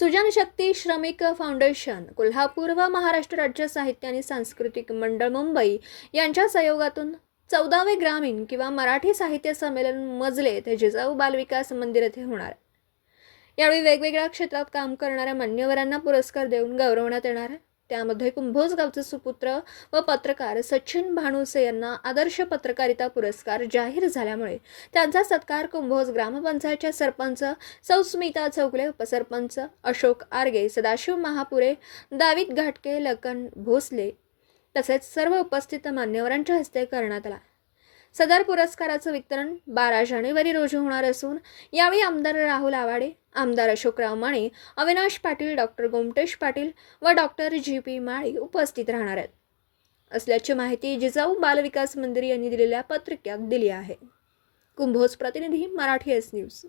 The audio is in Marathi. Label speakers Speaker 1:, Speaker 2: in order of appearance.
Speaker 1: सुजन शक्ती श्रमिक फाउंडेशन कोल्हापूर व महाराष्ट्र राज्य साहित्य आणि सांस्कृतिक मंडळ मुंबई यांच्या सहयोगातून चौदावे ग्रामीण किंवा मराठी साहित्य संमेलन मजले ते जिजाऊ बालविकास मंदिर येथे होणार. यावेळी वेगवेगळ्या क्षेत्रात काम करणाऱ्या मान्यवरांना पुरस्कार देऊन गौरवण्यात येणार आहे. त्यामध्ये कुंभोज गावचे सुपुत्र व पत्रकार सचिन भानुसे यांना आदर्श पत्रकारिता पुरस्कार जाहीर झाल्यामुळे त्यांचा सत्कार कुंभोज ग्रामपंचायतच्या सरपंच सौ स्मिता चौगले उपसरपंच अशोक आर्गे सदाशिव महापुरे दावित घाटके लकन भोसले तसेच सर्व उपस्थित मान्यवरांच्या हस्ते करण्यात आला. सदर पुरस्काराचं वितरण बारा जानेवारी रोजी होणार असून यावेळी आमदार राहुल आवाडे आमदार अशोकराव माने अविनाश पाटील डॉक्टर गोमटेश पाटील व डॉक्टर जी पी माळी उपस्थित राहणार आहेत. असल्याची माहिती जिजाऊ बालविकास मंदिर यांनी दिलेल्या पत्रिकेत दिली आहे. कुंभोज प्रतिनिधी मराठी एस न्यूज.